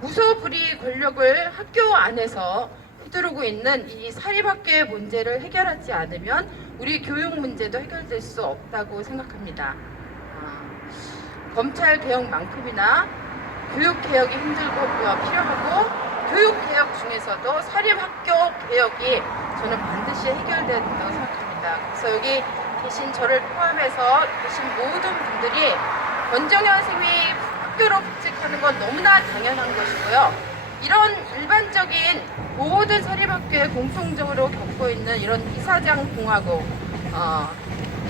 무소불위 권력을 학교 안에서 휘두르고 있는 이 사립학교의 문제를 해결하지 않으면 우리 교육 문제도 해결될 수 없다고 생각합니다. 검찰 개혁만큼이나 교육 개혁이 힘들고 필요하고 교육 개혁 중에서도 사립학교 개혁이 저는 반드시 해결돼야 된다고 생각합니다. 그래서 여기 계신 저를 포함해서 계신 모든 분들이 권정현 선생님이 학교로 복직하는 건 너무나 당연한 것이고요. 이런 일반적인 모든 사립학교에 공통적으로 겪고 있는 이런 이사장 공화국,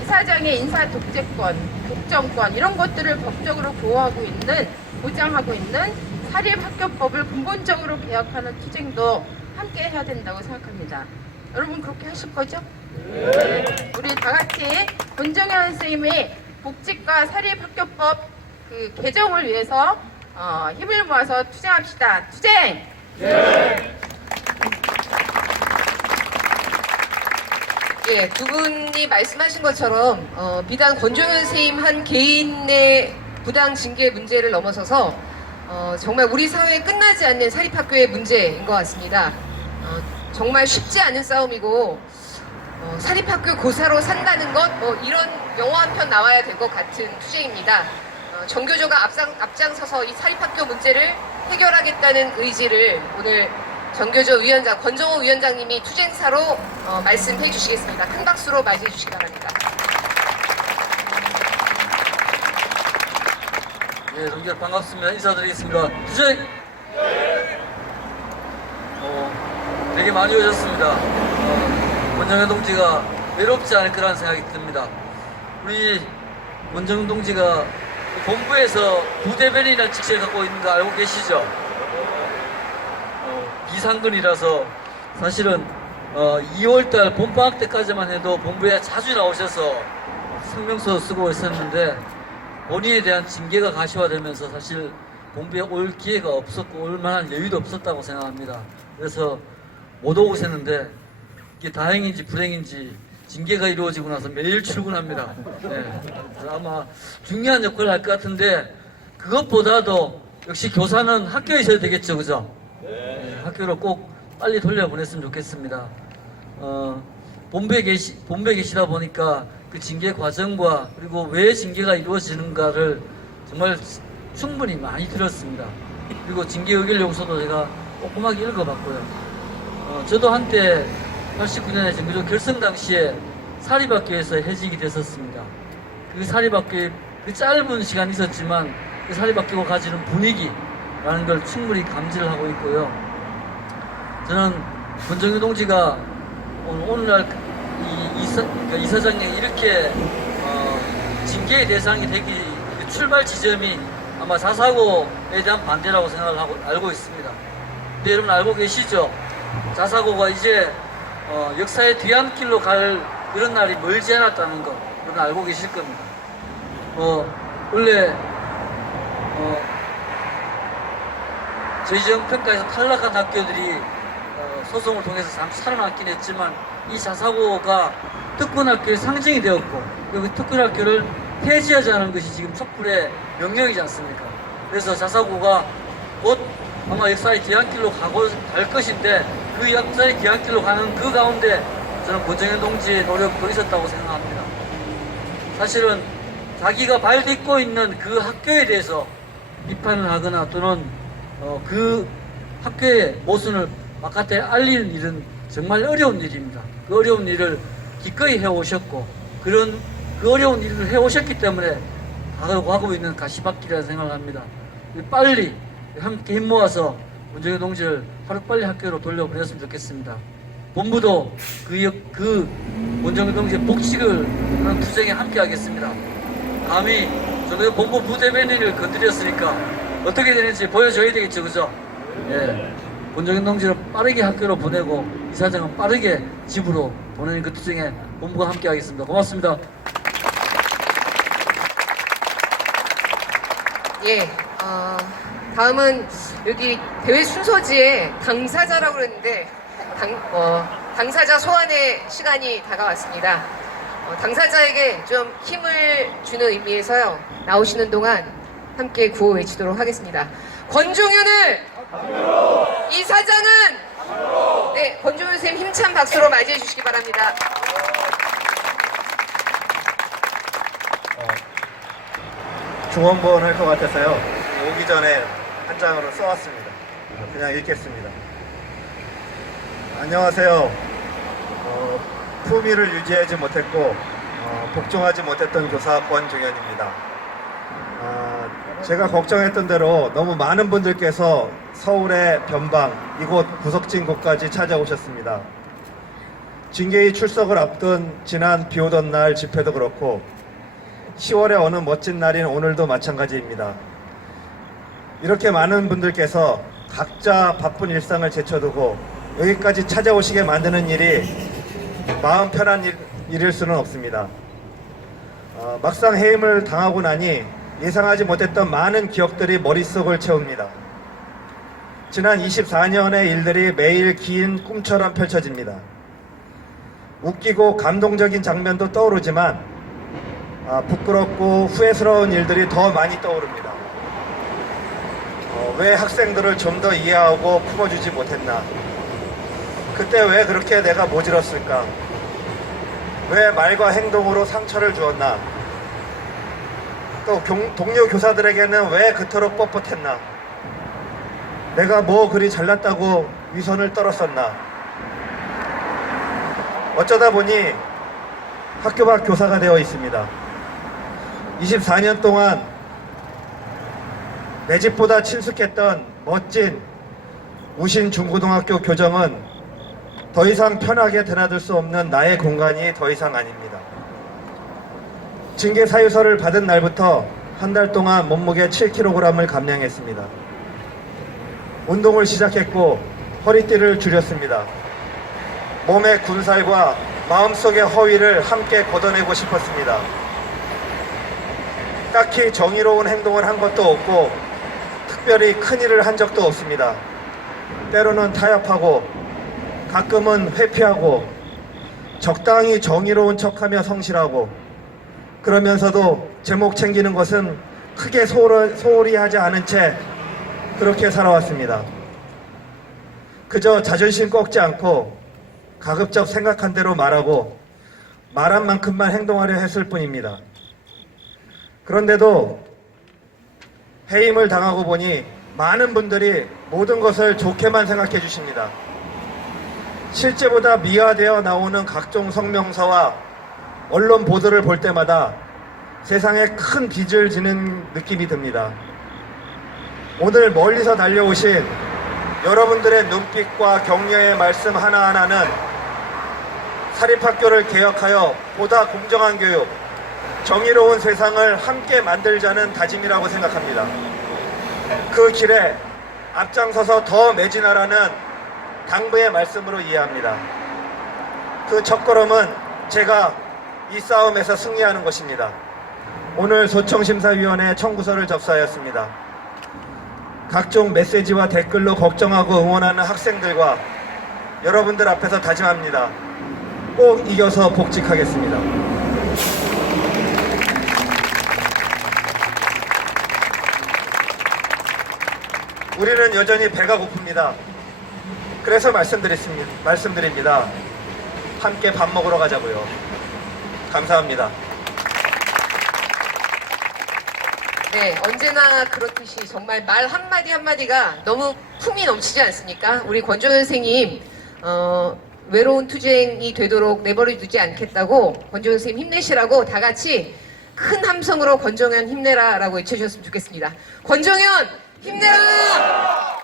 이사장의 인사 독재권, 독점권 이런 것들을 법적으로 보장하고 있는 사립학교법을 근본적으로 개혁하는 투쟁도 함께 해야 된다고 생각합니다. 여러분 그렇게 하실 거죠? 네. 우리 다 같이 권정현 선생님의 복직과 사립학교법 그 개정을 위해서 힘을 모아서 투쟁합시다. 투쟁! 예, 두 분이 말씀하신 것처럼 비단 권정현 선생님 한 개인의 부당 징계 문제를 넘어서서 정말 우리 사회에 끝나지 않는 사립학교의 문제인 것 같습니다. 정말 쉽지 않은 싸움이고 사립학교 고사로 산다는 것 이런 영화 한 편 나와야 될 것 같은 투쟁입니다. 정교조가 앞장서서 이 사립학교 문제를 해결하겠다는 의지를 오늘 정교조 위원장 권정호 위원장님이 투쟁사로 말씀해 주시겠습니다. 큰 박수로 맞이해 주시기 바랍니다. 예, 동기들 반갑습니다. 인사드리겠습니다. 투쟁! 되게 많이 오셨습니다. 권정현 동지가 외롭지 않을 거라는 생각이 듭니다. 우리 권정현 동지가 본부에서 부대변인이라는 직책을 갖고 있는 거 알고 계시죠? 비상근이라서 사실은 2월달 봄방학 때까지만 해도 본부에 자주 나오셔서 성명서 쓰고 있었는데 본인에 대한 징계가 가시화되면서 사실 본부에 올 기회가 없었고 올 만한 여유도 없었다고 생각합니다. 그래서 못 오고 있었는데 이게 다행인지 불행인지 징계가 이루어지고 나서 매일 출근합니다. 네. 그래서 아마 중요한 역할을 할 것 같은데 그것보다도 역시 교사는 학교에 있어야 되겠죠, 그죠? 네. 학교로 꼭 빨리 돌려보냈으면 좋겠습니다. 본부에 계시다 보니까 그 징계 과정과 그리고 왜 징계가 이루어지는가를 정말 충분히 많이 들었습니다. 그리고 징계 의결 용서도 제가 꼼꼼하게 읽어봤고요. 저도 한때 89년에 정교조 결성 당시에 사립학교에서 해직이 됐었습니다. 그 사립학교에 그 짧은 시간이 있었지만 그 사립학교가 가지는 분위기라는 걸 충분히 감지를 하고 있고요. 저는 권정현 동지가 오늘날 이사장이 이렇게 징계의 대상이 되기 출발 지점이 아마 4.4고에 대한 반대라고 생각을 하고 알고 있습니다. 근데 여러분 알고 계시죠? 4.4고가 이제 역사의 뒤안길로 갈 그런 날이 멀지 않았다는 거 여러분 알고 계실 겁니다. 원래 저희 정평가에서 탈락한 학교들이 소송을 통해서 잠시 살아남긴 했지만 이 4.4고가 특권학교의 상징이 되었고 그리고 특권학교를 폐지하자는 것이 지금 촛불의 명령이지 않습니까? 그래서 4.4고가 곧 아마 역사의 뒤안길로 갈 것인데 그 역사의 뒤안길로 가는 그 가운데 저는 권정현 동지의 노력도 있었다고 생각합니다. 사실은 자기가 발 딛고 있는 그 학교에 대해서 비판을 하거나 또는 그 학교의 모순을 바깥에 알리는 일은 정말 어려운 일입니다. 그 어려운 일을 기꺼이 해오셨고 그 어려운 일을 해오셨기 때문에 가고 있는 가시밭길이라는 생각을 합니다. 빨리 함께 힘 모아서 권정현 동지를 하루빨리 학교로 돌려보냈으면 좋겠습니다. 본부도 그 권정현 동지의 복직을 하는 투쟁에 함께 하겠습니다. 감히 저는 본부 부대변인을 건드렸으니까 어떻게 되는지 보여줘야 되겠죠, 그죠? 예. 권정현 동지를 빠르게 학교로 보내고 이사장은 빠르게 집으로 본원이 그 투쟁에 본부가 함께 하겠습니다. 고맙습니다. 예, 다음은 여기 대회 순서지에 당사자라고 그랬는데 당사자 소환의 시간이 다가왔습니다. 당사자에게 좀 힘을 주는 의미에서요. 나오시는 동안 함께 구호 외치도록 하겠습니다. 권종윤을 이사장은 네, 권종윤 선생님 힘찬 박수로 맞이해 주시기 바랍니다. 중원본 할 것 같아서요. 오기 전에 한 장으로 써왔습니다. 그냥 읽겠습니다. 안녕하세요. 품위를 유지하지 못했고 복종하지 못했던 교사 권종현입니다. 제가 걱정했던 대로 너무 많은 분들께서 서울의 변방 이곳 구석진 곳까지 찾아오셨습니다. 징계위 출석을 앞둔 지난 비오던 날 집회도 그렇고 10월의 어느 멋진 날인 오늘도 마찬가지입니다. 이렇게 많은 분들께서 각자 바쁜 일상을 제쳐두고 여기까지 찾아오시게 만드는 일이 마음 편한 일일 수는 없습니다. 막상 해임을 당하고 나니 예상하지 못했던 많은 기억들이 머릿속을 채웁니다. 지난 24년의 일들이 매일 긴 꿈처럼 펼쳐집니다. 웃기고 감동적인 장면도 떠오르지만 부끄럽고 후회스러운 일들이 더 많이 떠오릅니다. 왜 학생들을 좀 더 이해하고 품어주지 못했나? 그때 왜 그렇게 내가 모질었을까? 왜 말과 행동으로 상처를 주었나? 또 동료 교사들에게는 왜 그토록 뻣뻣했나? 내가 뭐 그리 잘났다고 위선을 떨었었나? 어쩌다 보니 학교 밖 교사가 되어 있습니다. 24년 동안 내 집보다 친숙했던 멋진 우신 중고등학교 교정은 더 이상 편하게 드나들 수 없는 나의 공간이 더 이상 아닙니다. 징계 사유서를 받은 날부터 한 달 동안 몸무게 7kg을 감량했습니다. 운동을 시작했고 허리띠를 줄였습니다. 몸의 군살과 마음속의 허위를 함께 걷어내고 싶었습니다. 딱히 정의로운 행동을 한 것도 없고 특별히 큰일을 한 적도 없습니다. 때로는 타협하고 가끔은 회피하고 적당히 정의로운 척하며 성실하고 그러면서도 제목 챙기는 것은 크게 소홀히 하지 않은 채 그렇게 살아왔습니다. 그저 자존심 꺾지 않고 가급적 생각한 대로 말하고 말한 만큼만 행동하려 했을 뿐입니다. 그런데도 해임을 당하고 보니 많은 분들이 모든 것을 좋게만 생각해 주십니다. 실제보다 미화되어 나오는 각종 성명서와 언론 보도를 볼 때마다 세상에 큰 빚을 지는 느낌이 듭니다. 오늘 멀리서 달려오신 여러분들의 눈빛과 격려의 말씀 하나하나는 사립학교를 개혁하여 보다 공정한 교육, 정의로운 세상을 함께 만들자는 다짐이라고 생각합니다. 그 길에 앞장서서 더 매진하라는 당부의 말씀으로 이해합니다. 그 첫걸음은 제가 이 싸움에서 승리하는 것입니다. 오늘 소청심사위원회 청구서를 접수하였습니다. 각종 메시지와 댓글로 걱정하고 응원하는 학생들과 여러분들 앞에서 다짐합니다. 꼭 이겨서 복직하겠습니다. 우리는 여전히 배가 고픕니다. 그래서 말씀드립니다. 함께 밥 먹으러 가자고요. 감사합니다. 네, 언제나 그렇듯이 정말 말 한마디 한마디가 너무 품이 넘치지 않습니까? 우리 권종현 선생님 외로운 투쟁이 되도록 내버려 두지 않겠다고 권종현 선생님 힘내시라고 다 같이 큰 함성으로 권종현 힘내라 라고 외쳐주셨으면 좋겠습니다. 권종현 힘내라!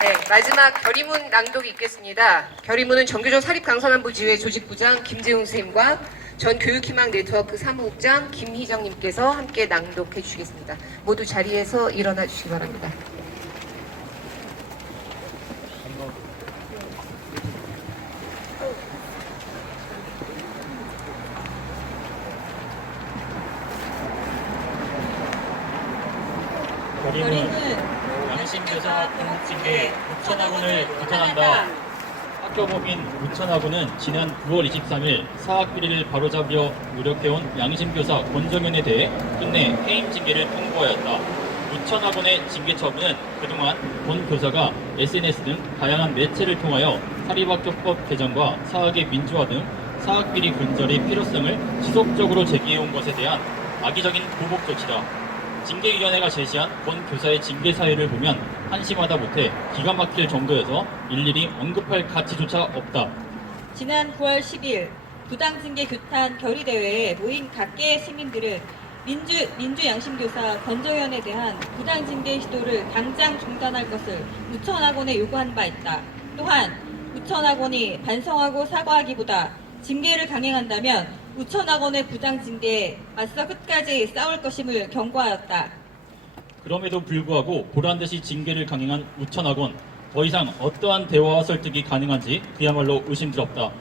네, 마지막 결의문 낭독이 있겠습니다. 결의문은 정교조 사립강선안부 지회 조직부장 김재웅 선생님과 전 교육희망 네트워크 사무국장 김희정님께서 함께 낭독해 주시겠습니다. 모두 자리에서 일어나 주시기 바랍니다. 결의문 양심교사 공직에 우천학원을 규탄한다. 학교법인 우천학원은 지난 9월 23일 사학비리를 바로잡으려 노력해온 양심교사 권정현에 대해 끝내 해임 징계를 통보하였다. 우천학원의 징계 처분은 그동안 권 교사가 SNS 등 다양한 매체를 통하여 사립학교법 개정과 사학의 민주화 등 사학비리 분절의 필요성을 지속적으로 제기해온 것에 대한 악의적인 보복 조치다. 징계위원회가 제시한 권 교사의 징계 사유를 보면 한심하다 못해 기가 막힐 정도여서 일일이 언급할 가치조차 없다. 지난 9월 10일 부당징계 규탄 결의대회에 모인 각계의 시민들은 민주양심교사 권정현에 대한 부당징계 시도를 당장 중단할 것을 우천학원에 요구한 바 있다. 또한 우천학원이 반성하고 사과하기보다 징계를 강행한다면 우천학원의 부당징계에 맞서 끝까지 싸울 것임을 경고하였다. 그럼에도 불구하고 보란듯이 징계를 강행한 우천학원, 더 이상 어떠한 대화와 설득이 가능한지 그야말로 의심스럽다.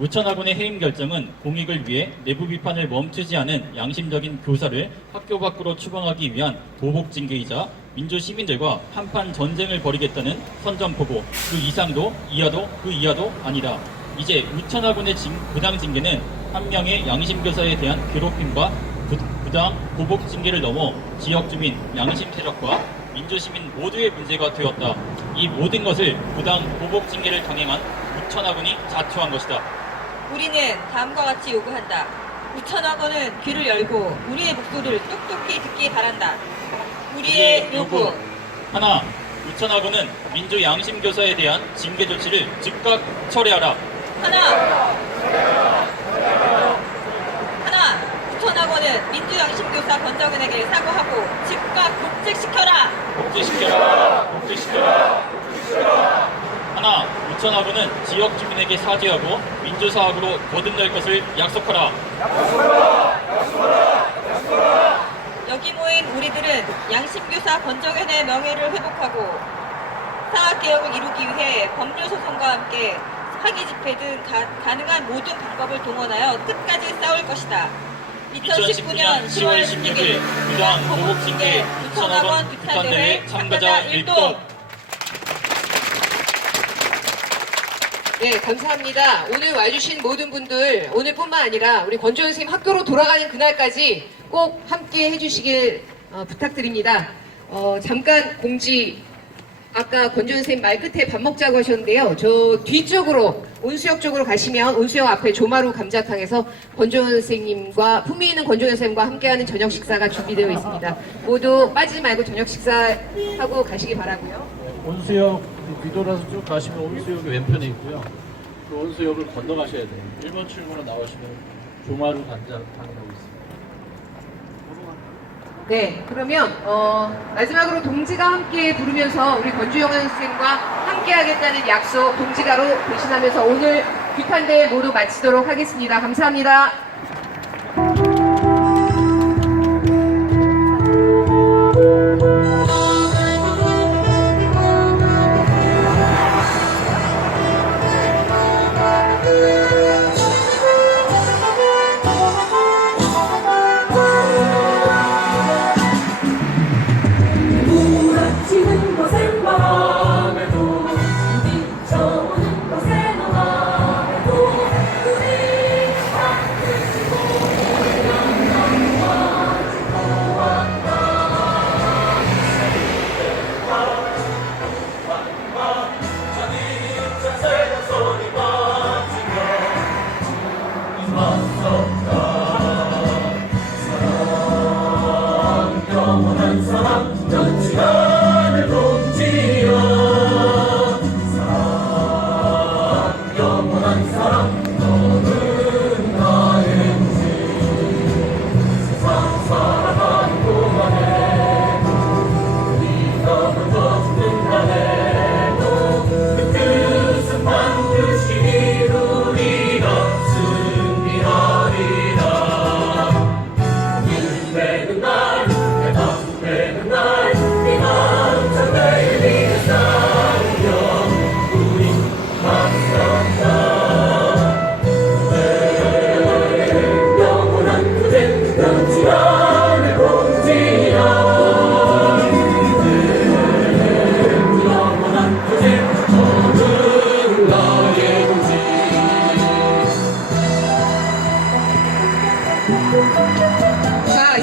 우천학원의 해임 결정은 공익을 위해 내부 비판을 멈추지 않은 양심적인 교사를 학교 밖으로 추방하기 위한 보복 징계이자 민주 시민들과 한판 전쟁을 벌이겠다는 선전포고, 그 이상도 이하도 그 이하도 아니다. 이제 우천학원의 부당 징계는 한 명의 양심 교사에 대한 괴롭힘과 부당 보복 징계를 넘어 지역 주민, 양심 세력과 민주 시민 모두의 문제가 되었다. 이 모든 것을 부당 보복 징계를 강행한 우천학원이 자초한 것이다. 우리는 다음과 같이 요구한다. 우천학원은 귀를 열고 우리의 목소리를 똑똑히 듣기 바란다. 우리의 요구. 하나, 우천학원은 민주 양심 교사에 대한 징계 조치를 즉각 철회하라. 하나, 우천학원은 민주양심교사 권정은에게 사과하고 즉각 복직시켜라. 복직시켜라. 하나, 우천학원은 지역 주민에게 사죄하고 민주사학으로 거듭날 것을 약속하라. 여기 모인 우리들은 양심교사 권정현의 명예를 회복하고 사학개혁을 이루기 위해 법률소송과 함께 학위 집회 등 가능한 모든 방법을 동원하여 끝까지 싸울 것이다. 2019년 10월 16일 부당 보복 징계 우천학원 규탄대회 참가자 일동. 네, 감사합니다. 오늘 와주신 모든 분들, 오늘뿐만 아니라 우리 권정현 선생님 학교로 돌아가는 그날까지 꼭 함께 해주시길 부탁드립니다. 잠깐 공지, 아까 권정현 선생님 말 끝에 밥 먹자고 하셨는데요. 저 뒤쪽으로, 온수역 쪽으로 가시면 온수역 앞에 조마루 감자탕에서 권정현 선생님과, 품위 있는 권정현 선생님과 함께하는 저녁 식사가 준비되어 있습니다. 모두 빠지지 말고 저녁 식사하고 가시기 바라고요. 온수역 뒤돌아서 쭉 가시면 온수역이 왼편에 있고요. 그 온수역을 건너가셔야 돼요. 1번 출구로 나오시면 조마루 감자탕이라고 있습니다. 네, 그러면 마지막으로 동지가 함께 부르면서 우리 권주영 선생님과 함께 하겠다는 약속 동지가로 대신하면서 오늘 규탄대회 모두 마치도록 하겠습니다. 감사합니다. 부러지는 곳엔 밤에도 비춰오는 곳엔 밤에도 우리 함께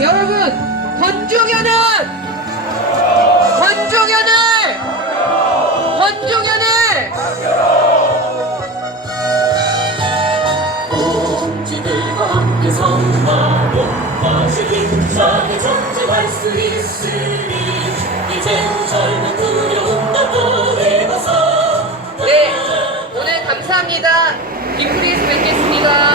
여러분, 권종현을 공지들과 함께 성화로 다시 힘차게 전진할 수 있으니 이제는 젊은 두려움 다 버리고서 네, 오늘 감사합니다. 빅프리에서 뵙겠습니다.